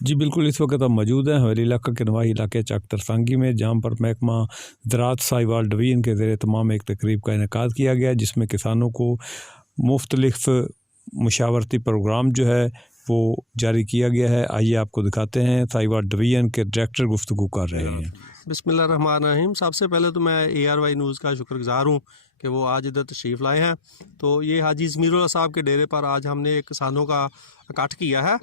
جی بالکل، اس وقت ہم موجود ہیں حویلی علاقہ کے نواحی علاقے چک ترسانگی میں، جہاں پر محکمہ زراعت ساہیوال ڈویژن کے زیر تمام ایک تقریب کا انعقاد کیا گیا، جس میں کسانوں کو مختلف مشاورتی پروگرام جو ہے وہ جاری کیا گیا ہے۔ آئیے آپ کو دکھاتے ہیں، ساہیوال ڈویژن کے ڈائریکٹر گفتگو کر رہے ہیں۔ بسم اللہ الرحمن الرحیم۔ سب سے پہلے تو میں ARY نیوز کا شکر گزار ہوں کہ وہ آج ادھر تشریف لائے ہیں۔ تو یہ حاجی ضمیر اللہ صاحب کے ڈیرے پر آج ہم نے کسانوں کا اکٹھ کیا ہے،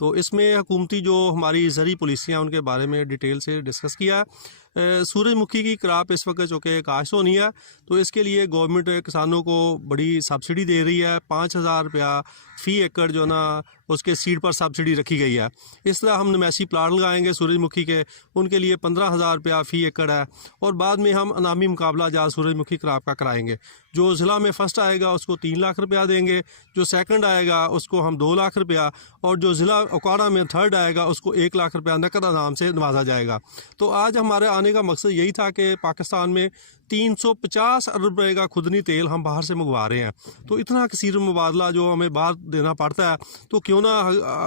تو اس میں حکومتی جو ہماری زرعی پالیسیاں ان کے بارے میں ڈیٹیل سے ڈسکس کیا ہے۔ سورج مکھی کی کراپ اس وقت چونکہ کاشت ہونی ہے، تو اس کے لیے گورنمنٹ کسانوں کو بڑی سبسڈی دے رہی ہے۔ 5,000 روپیہ فی ایکڑ جو نا اس کے سیڈ پر سبسڈی رکھی گئی ہے۔ اس طرح ہم نمیسی پلاٹ لگائیں گے سورج مکھی کے، ان کے لیے 15,000 روپیہ فی ایکڑ ہے، اور بعد میں ہم انعامی مقابلہ جات سورج مکھی کراپ کا کرائیں گے۔ جو ضلع میں فرسٹ آئے گا اس کو 3 لاکھ روپیہ دیں گے، جو سیکنڈ آئے گا اس کو ہم 2 لاکھ روپیہ، اور جو ضلع اوکاڑا میں تھرڈ آئے گا اس کو 1 لاکھ روپیہ نقد انعام سے نوازا جائے گا۔ تو آج ہمارے آنے کا مقصد یہی تھا کہ پاکستان میں 350 ارب روپے کا خودنی تیل ہم باہر سے منگوا رہے ہیں، تو اتنا کثیر مبادلہ جو ہمیں باہر دینا پڑتا ہے، تو کیوں نہ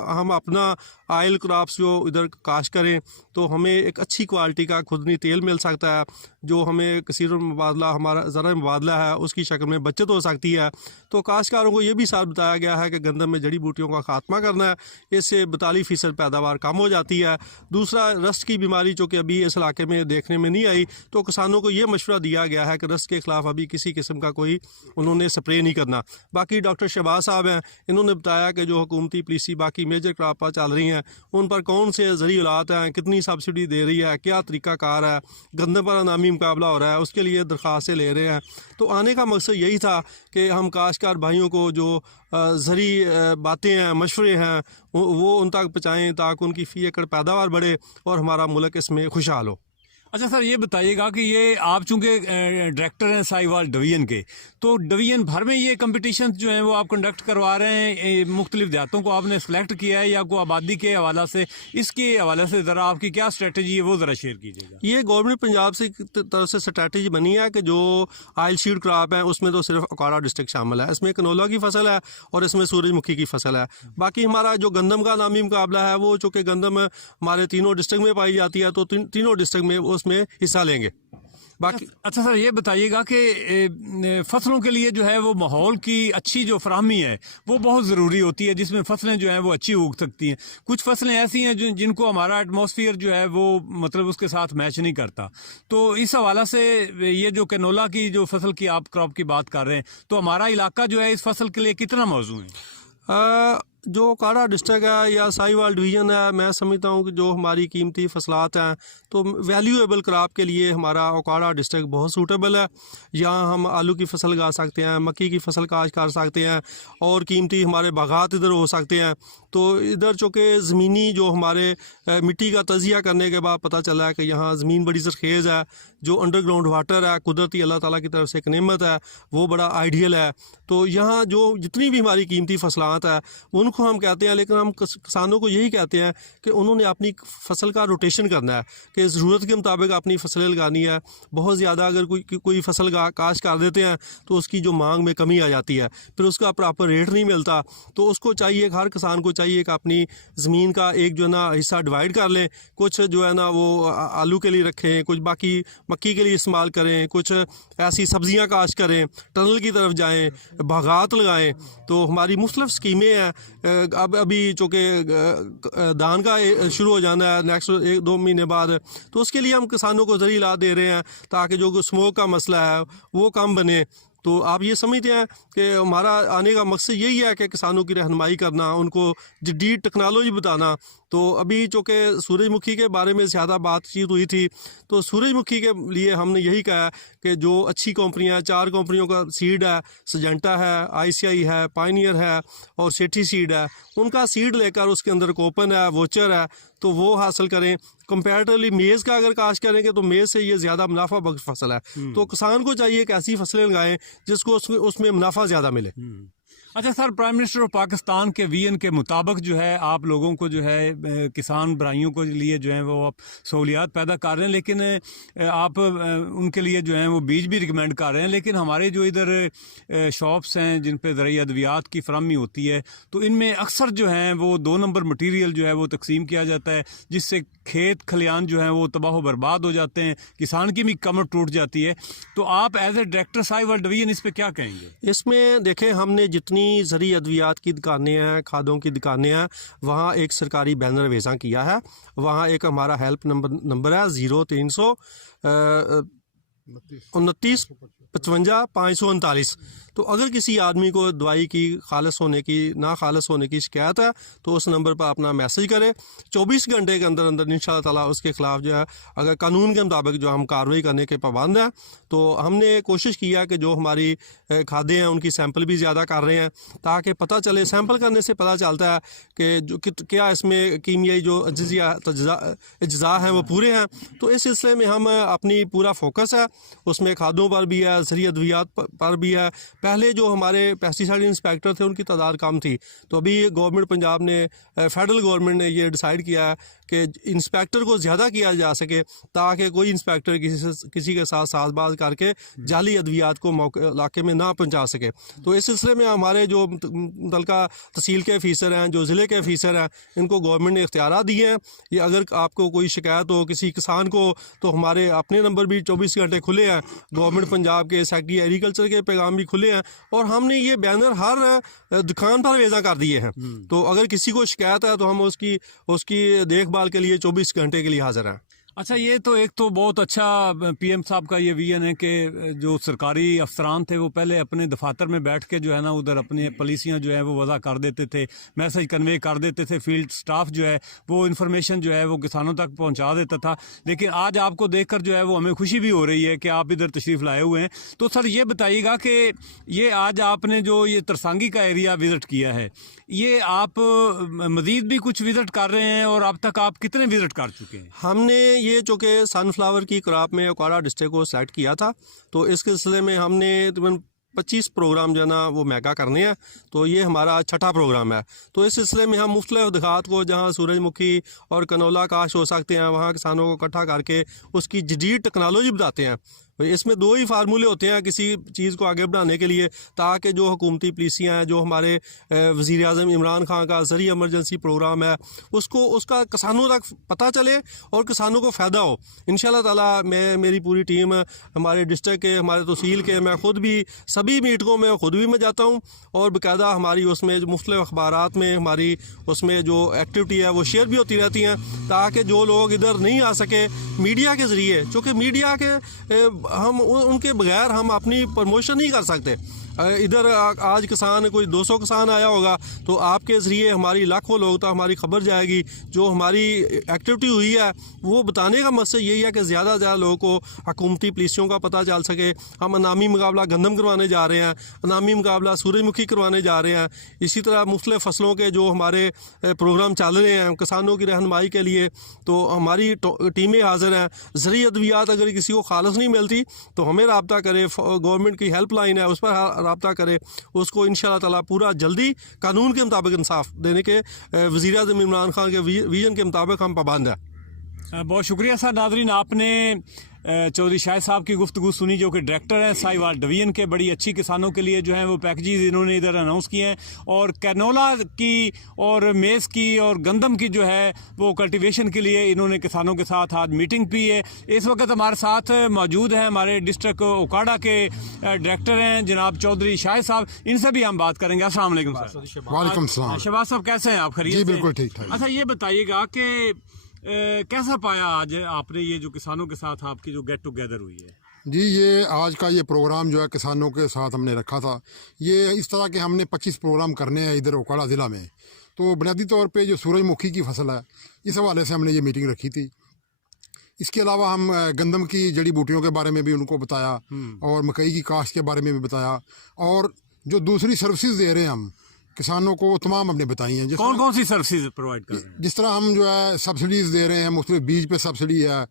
ہم اپنا آئل کراپس جو ادھر کاشت کریں، تو ہمیں ایک اچھی کوالٹی کا خودنی تیل مل سکتا ہے، جو ہمیں کثیر مبادلہ ہمارا زرعی مبادلہ ہے اس کی شکل میں بچت ہو سکتی ہے۔ تو کاشتکاروں کو یہ بھی ساتھ بتایا گیا ہے کہ گندم میں جڑی بوٹیوں کا خاتمہ کرنا ہے، اس سے 42% پیداوار کم ہو جاتی ہے۔ دوسرا، رسٹ کی بیماری جو کہ ابھی اس علاقے میں دیکھنے میں نہیں آئی، تو کسانوں کو یہ مشورہ دیا گیا ہے کہ رسٹ کے خلاف ابھی کسی قسم کا کوئی انہوں نے سپرے نہیں کرنا۔ باقی ڈاکٹر شہباز صاحب ہیں، انہوں نے بتایا کہ جو حکومتی پالیسی باقی میجر کراپ پر چل رہی ہیں ان پر کون سے زرعی آلات ہیں، کتنی سبسڈی دے رہی ہے، کیا طریقہ کار ہے، گندم پر انعامی مقابلہ ہو رہا ہے، اس کے لیے درخواستیں لے رہے ہیں۔ تو آنے کا مقصد یہی تھا کہ ہم کاشتکار بھائیوں کو جو زرعی باتیں ہیں، مشورے ہیں، وہ ان تک پہنچائیں تاکہ ان کی فی ایکڑ پیداوار بڑھے اور ہمارا ملک اس میں خوشحال ہو۔ اچھا سر، یہ بتائیے گا کہ یہ آپ چونکہ ڈائریکٹر ہیں ساہیوال ڈویژن کے، تو ڈویژن بھر میں یہ کمپٹیشن جو ہیں وہ آپ کنڈکٹ کروا رہے ہیں، مختلف دیہاتوں کو آپ نے سلیکٹ کیا ہے یا کوئی آبادی کے حوالہ سے؟ اس کے حوالے سے ذرا آپ کی کیا اسٹریٹجی ہے وہ ذرا شیئر کیجیے گا۔ یہ گورنمنٹ پنجاب سے طرف سے اسٹریٹجی بنی ہے کہ جو آئل شیڈ کراپ ہے اس میں تو صرف اوکاڑا ڈسٹرکٹ شامل ہے، اس میں کنولا کی فصل ہے اور اس میں سورج مکھی کی فصل ہے۔ باقی ہمارا جو گندم کا انعامی مقابلہ ہے وہ چونکہ گندم ہمارے تینوں ڈسٹرکٹ میں پائی جاتی ہے، تو تینوں ڈسٹرکٹ میں اس میں حصہ لیں گے۔ باقی اچھا سر، یہ بتائیے گا کہ فصلوں کے لیے جو ہے وہ ماحول کی اچھی جو فراہمی ہے وہ بہت ضروری ہوتی ہے، جس میں فصلیں جو ہیں وہ اچھی اگ سکتی ہیں۔ کچھ فصلیں ایسی ہیں جن کو ہمارا ایٹماسفیئر جو ہے وہ مطلب اس کے ساتھ میچ نہیں کرتا، تو اس حوالہ سے یہ جو کینولا کی جو فصل کی آپ کراپ کی بات کر رہے ہیں، تو ہمارا علاقہ جو ہے اس فصل کے لیے کتنا موزوں ہے؟ جو اوکاڑا ڈسٹرکٹ ہے یا ساہیوال ڈویژن ہے، میں سمجھتا ہوں کہ جو ہماری قیمتی فصلات ہیں تو ویلیویبل کراپ کے لیے ہمارا اوکاڑا ڈسٹرکٹ بہت سوٹیبل ہے۔ یہاں ہم آلو کی فصل لگا سکتے ہیں، مکئی کی فصل کاشت کر سکتے ہیں، اور قیمتی ہمارے باغات ادھر ہو سکتے ہیں۔ تو ادھر چونکہ زمینی جو ہمارے مٹی کا تجزیہ کرنے کے بعد پتہ چلا ہے کہ یہاں زمین بڑی زرخیز ہے، جو انڈر گراؤنڈ واٹر ہے قدرتی اللہ تعالیٰ کی طرف سے ایک نعمت ہے، وہ بڑا آئیڈیل ہے۔ تو یہاں جو جتنی بھی ہماری قیمتی فصلات ہیں ان کو ہم کہتے ہیں، لیکن ہم کسانوں کو یہی کہتے ہیں کہ انہوں نے اپنی فصل کا روٹیشن کرنا ہے، کہ ضرورت کے مطابق اپنی فصلیں لگانی ہے۔ بہت زیادہ اگر کوئی فصل کاشت کر دیتے ہیں تو اس کی جو مانگ میں کمی آ جاتی ہے، پھر اس کا پراپر ریٹ نہیں ملتا۔ تو اس کو چاہیے، ہر کسان کو چاہیے کہ اپنی زمین کا ایک جو ہے نا حصہ ڈیوائڈ کر لیں، کچھ جو ہے نا وہ آلو کے لیے رکھیں، کچھ باقی مکئی کے لیے استعمال کریں، کچھ ایسی سبزیاں کاشت کریں، ٹنل کی طرف جائیں، باغات لگائیں۔ تو ہماری مختلف اسکیمیں ہیں۔ ابھی چونکہ دھان کا شروع ہو جانا ہے نیکسٹ 1-2 مہینے بعد، تو اس کے لیے ہم کسانوں کو زرعی علاج دے رہے ہیں تاکہ جو اسموک کا مسئلہ ہے وہ کم بنے۔ تو آپ یہ سمجھتے ہیں کہ ہمارا آنے کا مقصد یہی ہے کہ کسانوں کی رہنمائی کرنا، ان کو جدید ٹیکنالوجی بتانا۔ تو ابھی چونکہ سورج مکھی کے بارے میں زیادہ بات چیت ہوئی تھی، تو سورج مکھی کے لیے ہم نے یہی کہا کہ جو اچھی کمپنیاں، 4 کمپنیوں کا سیڈ ہے، سجنٹا ہے، ICI ہے، پائنیئر ہے اور سیٹھی سیڈ ہے، ان کا سیڈ لے کر اس کے اندر کوپن ہے، ووچر ہے، تو وہ حاصل کریں۔ کمپیریٹیولی میز کا اگر کاشت کریں گے تو میز سے یہ زیادہ منافع بخش فصل ہے، تو کسان کو چاہیے کہ ایسی فصلیں لگائیں جس کو اس میں منافع زیادہ ملے۔ अच्छा sir, prime minister of Pakistan के वीएन के मुताबिक जो है आप लोगों को जो है किसान भाइयों को लिए जो है वो आप सहूलियात पैदा कर रहे हैं, लेकिन आप उनके लिए जो है वो बीज भी रिकमेंड कर रहे हैं, लेकिन हमारे जो इधर शॉप्स हैं जिन पे ज़रूरी अद्वियात की फराहमी होती है तो इनमें अक्सर जो है वो 2 नंबर मटीरियल जो है वो तकसीम किया जाता है, जिससे खेत खलियान जो है वो तबाह बर्बाद हो जाते हैं, किसान की भी कमर टूट जाती है। तो आप एज ए डायरेक्टर साहिब और डिवीजन इस पे क्या कहेंगे? इसमें देखें, हमने जितनी ज़रूरी अद्वियात की दुकानें हैं, खादों की दुकानें हैं, वहाँ एक सरकारी बैनर वेज़ा किया है। वहाँ एक हमारा हेल्प नंबर है 0300 29 55 539। तो अगर किसी आदमी को दवाई की खालस होने की ना खालस होने की शिकायत है तो उस नंबर पर अपना मैसेज करे। 24 घंटे के अंदर अंदर इंशाअल्लाह ताला उसके ख़िलाफ़ जो है, अगर कानून के मुताबिक जो हम कार्रवाई करने के पाबंद हैं, तो हमने कोशिश किया कि जो हमारी खादें हैं उनकी सैंपल भी ज़्यादा कर रहे हैं, ताकि पता चले, सैंपल करने से पता चलता है कि जो क्या इसमें कीमियाई जो अज्जा हैं वो पूरे हैं। तो इस सिलसिले में हम अपनी पूरा फोकस है उसमें, खादों पर भी है, ज़रूरी अद्वियात पर भी है। पहले जो हमारे पेस्टिसाइड इंस्पेक्टर थे उनकी तादाद कम थी, तो अभी गवर्नमेंट पंजाब ने, फेडरल गवर्नमेंट ने ये डिसाइड किया है कि इंस्पेक्टर को ज़्यादा किया जा सके, ताकि कोई इंस्पेक्टर किसी के साथ साजबाज करके जाली अद्वियात को इलाके में ना पहुंचा सके। तो इस सिलसिले में हमारे जो मुतल्लिका तहसील के अफीसर हैं, जो ज़िले के अफीसर हैं, इनको गवर्नमेंट ने इख्तियारात दिए हैं। ये अगर आपको कोई शिकायत हो किसी किसान को, तो हमारे अपने नंबर भी 24 घंटे खुले हैं, गवर्नमेंट पंजाब के सेक्रेटरी एग्रीकल्चर के पैगाम भी खुले हैं, और हमने ये बैनर हर दुकान पर वेज़ा कर दिए हैं। तो अगर किसी को शिकायत है तो हम उसकी देखभाल के लिए 24 घंटे के लिए हाजिर हैं। अच्छा, ये तो एक तो बहुत अच्छा पीएम साहब का ये विजन है कि जो सरकारी अफसरान थे वो पहले अपने दफातर में बैठ के जो है ना उधर अपनी पॉलिसियां जो है वो वज़ा कर देते थे, मैसेज कन्वे कर देते थे, फील्ड स्टाफ जो है वो इन्फॉर्मेशन जो है वो किसानों तक पहुंचा देता था। लेकिन आज आपको देखकर जो है वो हमें खुशी भी हो रही है कि आप इधर तशरीफ़ लाए हुए हैं। तो सर ये बताइएगा कि ये आज आपने जो ये तरसांगी का एरिया विज़िट किया है, ये आप मज़ीद भी कुछ विज़िट कर रहे हैं, और अब तक आप कितने विज़िट कर चुके हैं? हमने ये चूँकि सनफ्लावर की क्रॉप में ओकाड़ा डिस्ट्रिक्ट को सेलेक्ट किया था, तो इस सिलसिले में हमने तकरीबन 25 प्रोग्राम जो है ना वो मेगा करने हैं। तो ये हमारा छठा प्रोग्राम है। तो इस सिलसिले में हम मुख्तलिफ देहात को, जहाँ सूरजमुखी और कनौला काश हो सकते हैं, वहाँ किसानों को इकट्ठा करके उसकी जदीद टेक्नोलॉजी बताते हैं। इसमें 2 ही फार्मूले होते हैं किसी चीज़ को आगे बढ़ाने के लिए, ताकि जो हुकूमती पॉलिसियाँ हैं, जो हमारे वज़ीर आज़म इमरान खान का ज़रूरी एमरजेंसी प्रोग्राम है, उसका किसानों तक पता चले और किसानों को फ़ायदा हो। इंशाअल्लाह ताला मेरी पूरी टीम, हमारे डिस्ट्रिक्ट के, हमारे तहसील के, मैं ख़ुद भी सभी मीटिंगों में ख़ुद भी मैं जाता हूँ, और बाकायदा हमारी उसमें जो मुख्तलिफ अखबारात में हमारी उसमें जो एक्टिविटी है वो शेयर भी होती रहती हैं, ताकि जो लोग इधर नहीं आ सके मीडिया के ज़रिए, चूँकि मीडिया के हम उनके बगैर हम अपनी प्रमोशन नहीं कर सकते। इधर आज किसान, कोई 200 किसान आया होगा, तो आपके ज़रिए हमारी लाखों लोग तक हमारी खबर जाएगी। जो हमारी एक्टिविटी हुई है वो बताने का मकसद यही है कि ज़्यादा से ज़्यादा लोगों को हुकूमती पॉलिसियों का पता चल सके। हम अनामी मुकाबला गंदम करवाने जा रहे हैं, अनामी मुकाबला सूरजमुखी करवाने जा रहे हैं। इसी तरह मुख्तलिफ फसलों के जो हमारे प्रोग्राम चल रहे हैं किसानों की रहनुमाई के लिए, तो हमारी टीमें हाजिर हैं। ज़रूरी अद्वियात अगर किसी को खालस नहीं मिलती तो हमें रब्ता करे, गवर्नमेंट की हेल्पलाइन है उस पर रब्ता करे, उसको इंशाअल्लाह ताला पूरा जल्दी कानून के मुताबिक इंसाफ देने के वज़ीर आज़म इमरान खान के विजन के मुताबिक हम पाबंद हैं। बहुत शुक्रिया सर। नाज़रीन, आपने चौधरी शाहिद साहब की गुफ्तगू सुनी, जो कि डायरेक्टर हैं साहिवाल डिवीजन के। बड़ी अच्छी किसानों के लिए जो है वो पैकेजेस इन्होंने इधर अनाउंस किए हैं, और कैनोला की और मेज़ की और गंदम की जो है वो कल्टीवेशन के लिए इन्होंने किसानों के साथ आज मीटिंग की है। इस वक्त हमारे साथ मौजूद हैं हमारे डिस्ट्रिक्ट ओकाड़ा के डायरेक्टर हैं जनाब चौधरी शाहिद साहब, इनसे भी हम बात करेंगे। अस्सलाम वालेकुम सर। वालेकुम सलाम। शहबाज साहब कैसे हैं आप? खैरियत जी से? बिल्कुल ठीक ठाक। अच्छा, ये बताइएगा कि कैसा पाया आज आपने ये जो किसानों के साथ आपकी जो गेट टुगेदर हुई है? जी, ये आज का ये प्रोग्राम जो है किसानों के साथ हमने रखा था। ये इस तरह के हमने 25 प्रोग्राम करने हैं इधर ओकाड़ा ज़िला में। तो बुनियादी तौर पे जो सूरजमुखी की फसल है, इस हवाले से हमने ये मीटिंग रखी थी। इसके अलावा हम गंदम की जड़ी बूटियों के बारे में भी उनको बताया, और मकई की काश्त के बारे में भी बताया, और जो दूसरी सर्विसेज दे रहे हैं हम किसानों को, वो तमाम हमने बताई हैं। कौन कौन सी सर्विसेज प्रोवाइड कर रहे हैं? जिस तरह हम जो है सब्सिडीज़ दे रहे हैं, मुख्तलिफ बीज पे सब्सिडी है,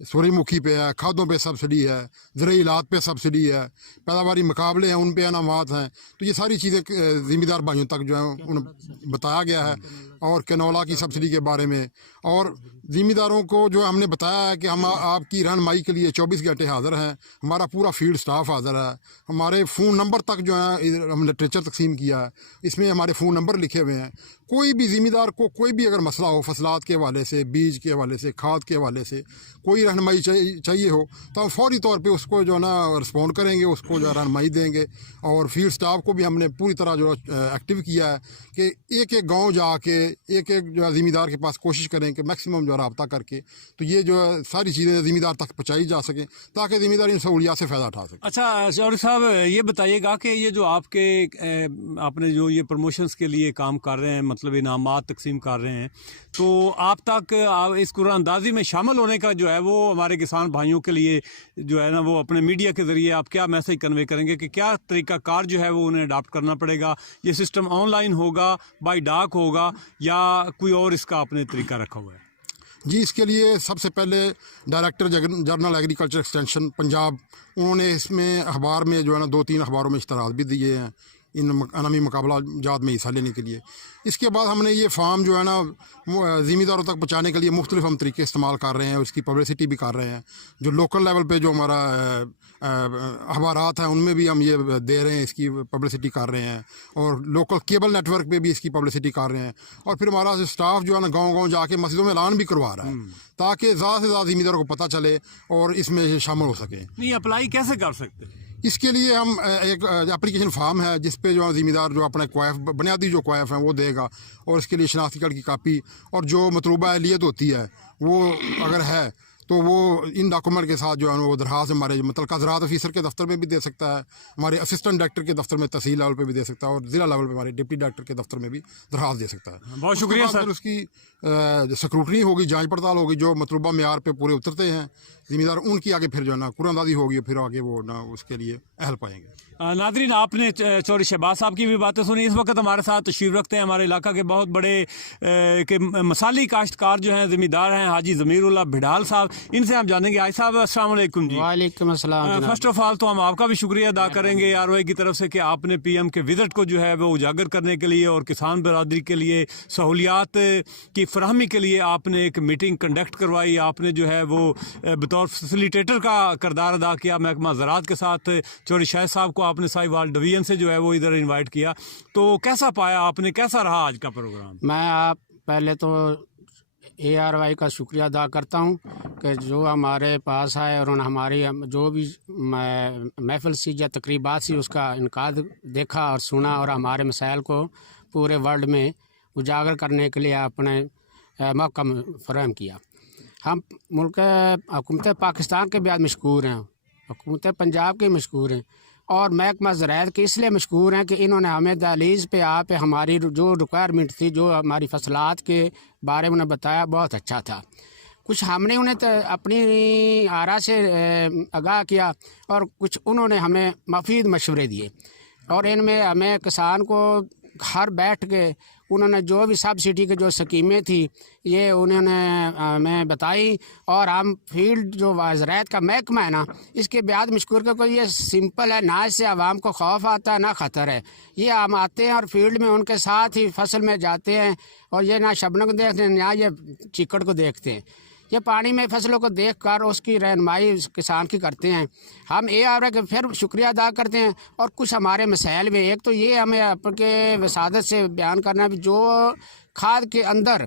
सूरजमुखी पे है, खादों पे सब्सिडी है, ज़रूरी इलाज पे सब्सिडी है, पैदावारी मुकाबले हैं उन पे इनामात हैं। तो ये सारी चीज़ें ज़िम्मेदार भाइयों तक जो है उन बताया गया है। और कैनोला की सब्सिडी के बारे में, और ज़िम्मेदारों को जो हमने बताया है कि हम आपकी रहनुमाई के लिए 24 घंटे हाज़िर हैं। हमारा पूरा फील्ड स्टाफ हाज़िर है। हमारे फ़ोन नंबर तक जो है हम लिटरेचर तकसीम किया है, इसमें हमारे फ़ोन नंबर लिखे हुए हैं। कोई भी ज़िम्मेदार को कोई भी अगर मसला हो फसलात के हवाले से, बीज के हवाले से, खाद के हवाले से कोई रहनुमाई चाहिए हो तो हम फौरी तौर पे उसको जो है ना रिस्पॉन्ड करेंगे, उसको जो है रहनुमाई देंगे। और फील्ड स्टाफ को भी हमने पूरी तरह जो एक्टिव किया है कि एक एक गांव जाके एक एक जो है ज़िम्मेदार के पास कोशिश करें कि मैक्सिमम जो है रब्ता करके तो ये जो है सारी चीज़ें ज़िम्मेदार तक पहुँचाई जा सकें ताकि ज़िम्मेदार इन सहूलियात से फ़ायदा उठा सकें। अच्छा चौधरी साहब, ये बताइएगा कि ये जो आपने जो ये प्रमोशंस के लिए काम कर रहे हैं, मतलब इनामात तकसीम कर रहे हैं, तो आप तक इस कुरानंदाजी में शामिल होने का जो है वो हमारे किसान भाइयों के लिए जो है ना वो अपने मीडिया के ज़रिए आप क्या मैसेज कन्वे करेंगे कि क्या तरीक़ाकार जो है वो उन्हें अडाप्ट करना पड़ेगा? ये सिस्टम ऑनलाइन होगा, बाई डाक होगा, या कोई और इसका आपने तरीका रखा हुआ है? जी, इसके लिए सबसे पहले director general agriculture extension Punjab, उन्होंने इसमें अखबार में जो है ना 2-3 अखबारों में इश्तहारात भी दिए हैं इन अनामी मुकाबला जात में हिस्सा लेने के लिए। इसके बाद हमने ये फार्म जो है ना ज़िम्मेदारों तक पहुँचाने के लिए मुख्तलिफ हम तरीके इस्तेमाल कर रहे हैं, उसकी पब्लिसिटी भी कर रहे हैं। जो लोकल लेवल पे जो हमारा अखबारात हैं उनमें भी हम ये दे रहे हैं, इसकी पब्लिसिटी कर रहे हैं। और लोकल केबल नेटवर्क पे भी इसकी पब्लिसिटी कर रहे हैं। और फिर हमारा स्टाफ जो है ना गाँव जाके मस्जिदों में ऐलान भी करवा रहा है ताकि ज़्यादा से ज़्यादा ज़िम्मेदारों को पता चले और इसमें शामिल हो सके। नहीं, अप्लाई कैसे कर सकते हैं? इसके लिए हम एक एप्लीकेशन फॉर्म है जिस पे जो ज़िम्मेदार जो अपने क्वाइफ बुनियादी जो क्वाइफ हैं वो देगा, और इसके लिए शनाख्ती कार्ड की कापी और जो मतलूबा अहलियत होती है वो अगर है तो वो इन डॉक्यूमेंट के साथ जो है वो दरखास्त हमारे मुतल्लिका ज़राअत ऑफिसर के दफ्तर में भी दे सकता है, हमारे असिस्टेंट डायरेक्टर के दफ्तर में तहसील लेवल पे भी दे सकता है, और ज़िला लेवल पे हमारे डिप्टी डायरेक्टर के दफ्तर में भी दरखास्त दे सकता है। बहुत शुक्रिया सर। उसकी स्क्रूटनी होगी, जांच पड़ताल होगी, जो मतलूबा मेयार पे पूरे उतरते हैं ज़िम्मेदार उनकी आगे फिर जो है ना कुरानंदाजी होगी, फिर आगे वो ना उसके लिए अहल पाएंगे। नादरीन, आपने चौधरी शहबाज साहब की भी बातें सुनी। इस वक्त हमारे साथ तशरीफ रखते हैं हमारे इलाका के बहुत बड़े के मसाली काश्तकार जो हैं, ज़िम्मेदार हैं, हाजी ज़मीरुल्लाह भिडाल साहब। इनसे हम जानेंगे। हाजी साहब अस्सलाम वालेकुम जी। वालेकुम अस्सलाम। फर्स्ट ऑफ ऑल तो हम आपका भी शुक्रिया अदा करेंगे ARY की तरफ से कि आपने PM के विजिट को जो है वो उजागर करने के लिए और किसान बरादरी के लिए सहूलियात की फराहमी के लिए आपने एक मीटिंग कंडक्ट करवाई। आपने जो है वो बतौर फैसिलिटेटर का किरदार अदा किया। महकमा ज़राअत के साथ चौधरी शाहिद साहब को आपने साहिवाल डिवीजन से जो है वो इधर इनवाइट किया। तो कैसा पाया आपने, कैसा रहा आज का प्रोग्राम? मैं आप पहले तो ARY का शुक्रिया अदा करता हूँ कि जो हमारे पास आए और हमारी जो भी महफिल सी या तकरीबात सी उसका इनकाद देखा और सुना और हमारे मसाइल को पूरे वर्ल्ड में उजागर करने के लिए आपने मौका फराहम किया। हम मुल्क हुकूमत पाकिस्तान के भी आज मशकूर हैं, हुकूमत पंजाब के मशकूर हैं, और महकमा ज़राअत के इसलिए मशकूर हैं कि इन्होंने हमें दहलीज़ पे पे हमारी जो रिक्वायरमेंट थी, जो हमारी फसलात के बारे में उन्हें बताया, बहुत अच्छा था। कुछ हमने उन्हें अपनी आरा से आगाह किया और कुछ उन्होंने हमें मुफीद मशवरे दिए, और इनमें हमें किसान को घर बैठ के उन्होंने जो भी सब्सिडी की जो स्कीमें थी ये उन्होंने हमें बताई। और हम फील्ड जो ज़राअत का महकमा है ना, इसके ब्याज मशकूर के कोई ये सिंपल है, ना इससे आवाम को खौफ आता है ना ख़तर है। ये हम आते हैं और फील्ड में उनके साथ ही फसल में जाते हैं, और ये ना शबनम को देखते हैं ना ये चिकड़ को देखते हैं, ये पानी में फसलों को देख कर उसकी रहनुमाई किसान की करते हैं। हम ARY के फिर शुक्रिया अदा करते हैं। और कुछ हमारे मसाइल में, एक तो ये हमें आपके वसादत से बयान करना भी, जो खाद के अंदर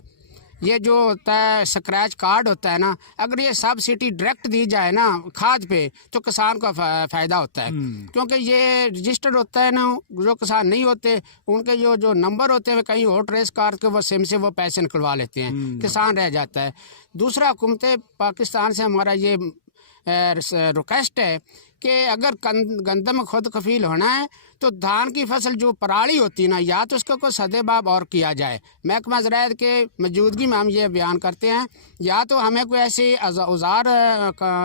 ये जो होता है स्क्रैच कार्ड होता है ना, अगर ये सब्सिडी डायरेक्ट दी जाए ना खाद पे तो किसान को फ़ायदा होता है, क्योंकि ये रजिस्टर्ड होता है ना। जो किसान नहीं होते उनके जो नंबर होते हैं कहीं और ट्रेस करके वो सिम से वो पैसे निकलवा लेते हैं, किसान रह जाता है। दूसरा, हुकूमत पाकिस्तान से हमारा ये रिक्वेस्ट है कि अगर गंदम खुद कफील होना है तो धान की फसल जो पराली होती है ना, या तो उसको कोई सदेबाब और किया जाए। महकमा ज़राअत के मौजूदगी में हम ये बयान करते हैं, या तो हमें कोई ऐसे औजार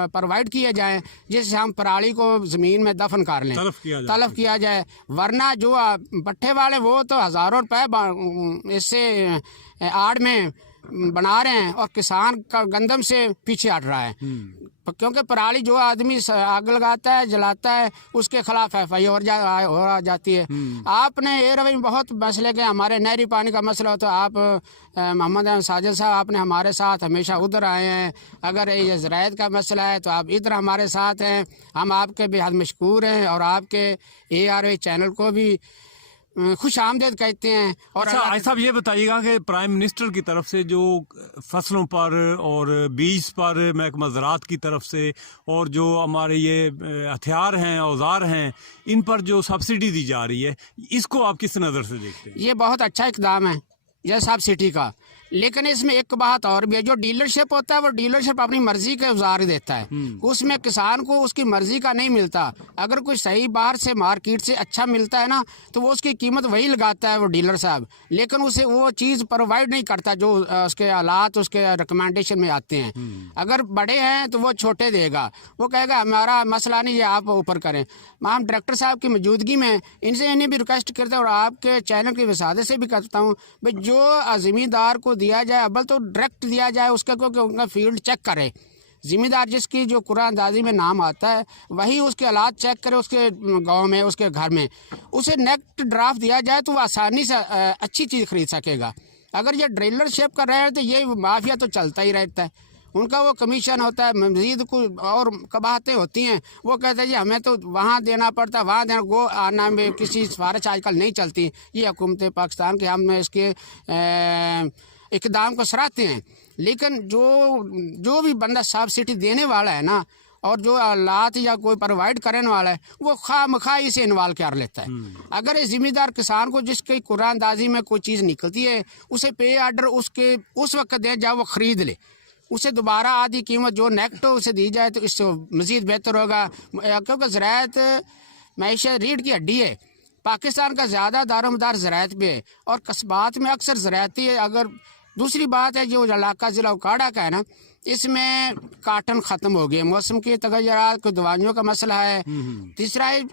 प्रोवाइड किए जाएँ जिससे हम पराली को ज़मीन में दफन कर लें, तलफ किया जाए। वरना जो भट्ठे वाले वो तो हज़ारों रुपये इससे आड़ में बना रहे हैं और किसान का गंदम से पीछे हट रहा है, क्योंकि पराली जो आदमी आग लगाता है जलाता है उसके खिलाफ FI हो जाती है। आपने एयरवे में बहुत मसले के, हमारे नहरी पानी का मसला हो तो आप मोहम्मद अहमद साजिद साहब आपने हमारे साथ हमेशा उधर आए हैं। अगर ये ज़राअत का मसला है तो आप इधर हमारे साथ हैं, हम आपके बेहद मशकूर हैं और आपके ARY चैनल को भी खुश आमदेद कहते हैं। और अच्छा आज साहब ये बताइएगा कि प्राइम मिनिस्टर की तरफ से जो फसलों पर और बीज पर, महकमा ज़राअत की तरफ से, और जो हमारे ये हथियार हैं, औजार हैं, इन पर जो सब्सिडी दी जा रही है, इसको आप किस नज़र से देखते हैं? ये बहुत अच्छा इकदाम है ये सब्सिडी का, लेकिन इसमें एक बात और भी है, जो डीलरशिप होता है वो डीलरशिप अपनी मर्जी के औजार देता है, उसमें किसान को उसकी मर्जी का नहीं मिलता। अगर कोई सही बाहर से मार्केट से अच्छा मिलता है ना तो वो उसकी कीमत वही लगाता है वो डीलर साहब, लेकिन उसे वो चीज़ प्रोवाइड नहीं करता जो उसके हालात उसके रिकमेंडेशन में आते हैं। अगर बड़े हैं तो वो छोटे देगा, वो कहेगा हमारा मसला नहीं है आप ऊपर करें। हम डायरेक्टर साहब की मौजूदगी में इन्हें भी रिक्वेस्ट करते हैं और आपके चैनल की वसादत से भी करता हूँ भाई जो ज़मींदार को दिया जाए अव्वल तो डायरेक्ट दिया जाए उसका, क्योंकि उनका फील्ड चेक करे। ज़िम्मेदार जिसकी जो कुरान अंदाजी में नाम आता है वही उसके हालात चेक करे, उसके गांव में उसके घर में उसे नेट ड्राफ्ट दिया जाए तो वो आसानी से अच्छी चीज़ खरीद सकेगा। अगर ये डीलरशिप कर रहे हैं तो ये माफिया तो चलता ही रहता है, उनका वो कमीशन होता है, मज़ीद कुछ और कबाहतें होती हैं। वो कहते हैं जी हमें तो वहाँ देना पड़ता है, वहाँ देना, वो आना में किसी सिफारिश आजकल नहीं चलती। ये हुकूमत पाकिस्तान के हम इसके इक़दाम को सराहते हैं, लेकिन जो भी बंदा सब्सिडी देने वाला है ना और जो हालात या कोई प्रोवाइड करने वाला है वो खामखा इसे इन्वॉल्व कर लेता है। अगर ये ज़िम्मेदार किसान को जिसकी कुरान अंदाजी में कोई चीज़ निकलती है उसे पे आर्डर उसके उस वक्त दे जाओ, वो ख़रीद ले, उसे दोबारा आधी कीमत जो नेक्ट उसे दी जाए तो इससे मज़ीद बेहतर होगा। क्योंकि ज़राअत मैशत रीढ़ की हड्डी है, पाकिस्तान का ज़्यादा दारोमदार ज़राअत पे है और कस्बात में अक्सर ज़राअती है। अगर दूसरी बात है जो इलाका ज़िला उकाड़ा का है ना, इसमें काटन ख़त्म हो गए, मौसम के तगय्युरात को दवाइयों का मसला है। तीसरा है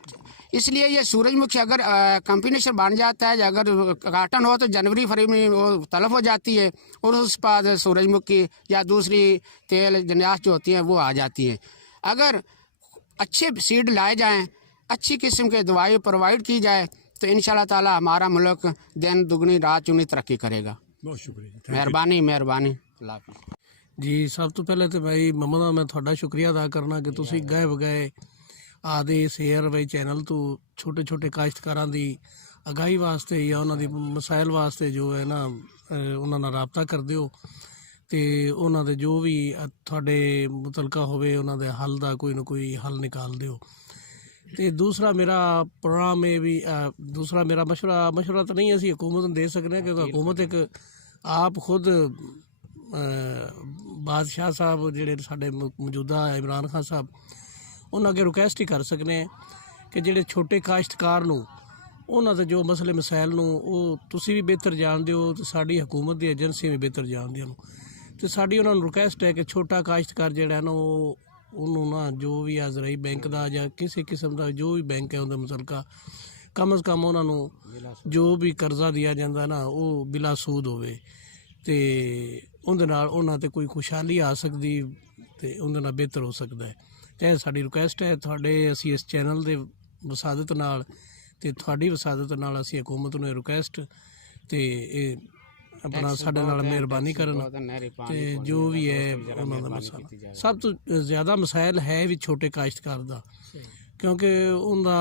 इसलिए ये सूरजमुखी अगर कम्बिनेशन बन जाता है, अगर काटन हो तो जनवरी फरवरी में वो तलफ हो जाती है और उस बाद सूरजमुखी या दूसरी तेल जन्यास जो होती हैं वो आ जाती है। अगर अच्छे सीड लाए जाएँ, अच्छी किस्म के दवाई प्रोवाइड की जाए तो इंशाल्लाह ताला हमारा मुल्क दिन दुगनी रात चुगनी तरक्की करेगा। बहुत शुक्रिया, मेहरबानी मेहरबानी। जी सब तो पहले तो भाई ममदा मैं थोड़ा शुक्रिया अदा करना कि ਤੁਸੀਂ ਗਏ ਬਗਾਏ ਆਦੇ ਇਸ ARY ਚੈਨਲ ਤੋਂ ਛੋਟੇ ਛੋਟੇ ਕਾਸ਼ਤਕਾਰਾਂ ਦੀ ਅਗਾਈ ਵਾਸਤੇ ਜਾਂ ਉਹਨਾਂ ਦੀ ਮਸਾਇਲ ਵਾਸਤੇ ਜੋ ਹੈ ਨਾ ਉਹਨਾਂ ਨਾਲ ਰਾਬਤਾ ਕਰਦੇ ਹੋ ਤੇ ਉਹਨਾਂ ਦੇ ਜੋ ਵੀ ਤੁਹਾਡੇ ਮੁਤਲਕਾ ਹੋਵੇ ਉਹਨਾਂ ਦੇ ਹੱਲ ਦਾ ਕੋਈ ਨਾ ਕੋਈ ਹੱਲ ਨਿਕਾਲਦੇ ਹੋ। ਤੇ ਦੂਸਰਾ ਮੇਰਾ ਪ੍ਰੋਗਰਾਮ ਇਹ ਵੀ ਦੂਸਰਾ ਮੇਰਾ ਮਸ਼ਵਰਾ ਤਾਂ ਨਹੀਂ ਅਸੀਂ ਹਕੂਮਤ ਨੂੰ ਦੇ ਸਕਦੇ ਕਿਉਂਕਿ ਹਕੂਮਤ ਇੱਕ ਆਪ ਖੁਦ ਬਾਦਸ਼ਾਹ ਸਾਹਿਬ ਜਿਹੜੇ ਸਾਡੇ ਮੌਜੂਦਾ ਇਮਰਾਨ ਖਾਨ ਸਾਹਿਬ ਉਹਨਾਂ ਅੱਗੇ ਰਿਕੁਐਸਟ ਹੀ ਕਰ ਸਕਦੇ ਕਿ ਜਿਹੜੇ ਛੋਟੇ ਕਾਸ਼ਤਕਾਰ ਨੂੰ ਉਹਨਾਂ ਦੇ ਜੋ ਮਸਲੇ ਮਸਾਇਲ ਨੂੰ ਉਹ ਤੁਸੀਂ ਵੀ ਬਿਹਤਰ ਜਾਣਦੇ ਹੋ ਤੇ ਸਾਡੀ ਹਕੂਮਤ ਦੀ ਏਜੰਸੀਆਂ ਵੀ ਬਿਹਤਰ ਜਾਣਦੀਆਂ ਨੂੰ ਤੇ ਸਾਡੀ ਉਹਨਾਂ ਨੂੰ ਰਿਕੁਐਸਟ ਹੈ ਕਿ ਛੋਟਾ ਕਾਸ਼ਤਕਾਰ ਜਿਹੜਾ ਨਾ ਉਹਨੂੰ ਨਾ ਜੋ ਵੀ ਆ ਜ਼ਰਾਈ ਬੈਂਕ ਦਾ ਜਾਂ ਕਿਸੇ ਕਿਸਮ ਦਾ ਜੋ ਵੀ ਬੈਂਕ ਹੈ ਉਹਦਾ ਮੁਤਲਕਾ ਕਮ ਅਜ਼ ਕਮ ਉਹਨਾਂ ਨੂੰ ਜੋ ਵੀ ਕਰਜ਼ਾ ਦਿਆ ਜਾਂਦਾ ਨਾ ਉਹ ਬਿਲਾ ਸੂਦ ਹੋਵੇ ਤੇ ਉਹਦੇ ਨਾਲ ਉਹਨਾਂ 'ਤੇ ਕੋਈ ਖੁਸ਼ਹਾਲੀ ਆ ਸਕਦੀ ਤੇ ਉਹਦੇ ਨਾਲ ਬਿਹਤਰ ਹੋ ਸਕਦਾ ਹੈ। ਤੇ ਸਾਡੀ ਰਿਕੁਐਸਟ ਹੈ ਤੁਹਾਡੇ ਅਸੀਂ ਇਸ ਚੈਨਲ ਦੇ ਵਸਾਦਤ ਨਾਲ ਤੇ ਤੁਹਾਡੀ ਵਸਾਦਤ ਨਾਲ ਅਸੀਂ ਹਕੂਮਤ ਨੂੰ ਰਿਕੁਐਸਟ ਤੇ ਇਹ अपना साढ़े नाल मेहरबानी करन ते जो भी है उन्होंने ਦਾ ਮਸਲਾ ਸਭ ਤੋਂ ਜ਼ਿਆਦਾ ਮਸਾਇਲ ਹੈ ਵੀ ਛੋਟੇ ਕਾਸ਼ਤਕਾਰ ਦਾ ਕਿਉਂਕਿ ਉਹਦਾ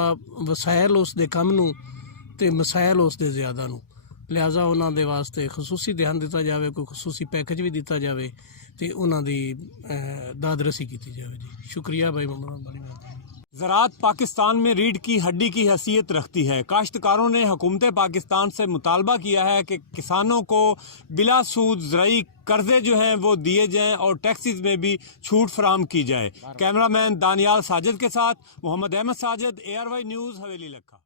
ਵਸਾਇਲ ਉਸ ਦੇ ਕੰਮ ਨੂੰ ਤੇ ਮਸਾਇਲ ਉਸ ਦੇ ਜ਼ਿਆਦਾ ਨੂੰ ਲਿਹਾਜ਼ਾ ਉਹਨਾਂ ਦੇ ਵਾਸਤੇ ਖਸੂਸੀ ਧਿਆਨ ਦਿੱਤਾ ਜਾਵੇ, ਕੋਈ ਖਸੂਸੀ ਪੈਕੇਜ ਵੀ ਦਿੱਤਾ ਜਾਵੇ ਤੇ ਉਹਨਾਂ ਦੀ ਦਾਦਰਸੀ ਕੀਤੀ ਜਾਵੇ। ਜੀ शुक्रिया भाई मोहम्मद बड़ी बात। ज़राअत पाकिस्तान में रीढ़ की हड्डी की हैसियत रखती है। काश्तकारों ने हुकूमत पाकिस्तान से मुतालबा किया है कि किसानों को बिला सूद ज़राई कर्ज़े जो हैं वो दिए जाएं और टैक्सेस में भी छूट फराहम की जाए। कैमरामैन दानियाल साजिद के साथ मोहम्मद अहमद साजिद, ARY न्यूज़, हवेली लखा।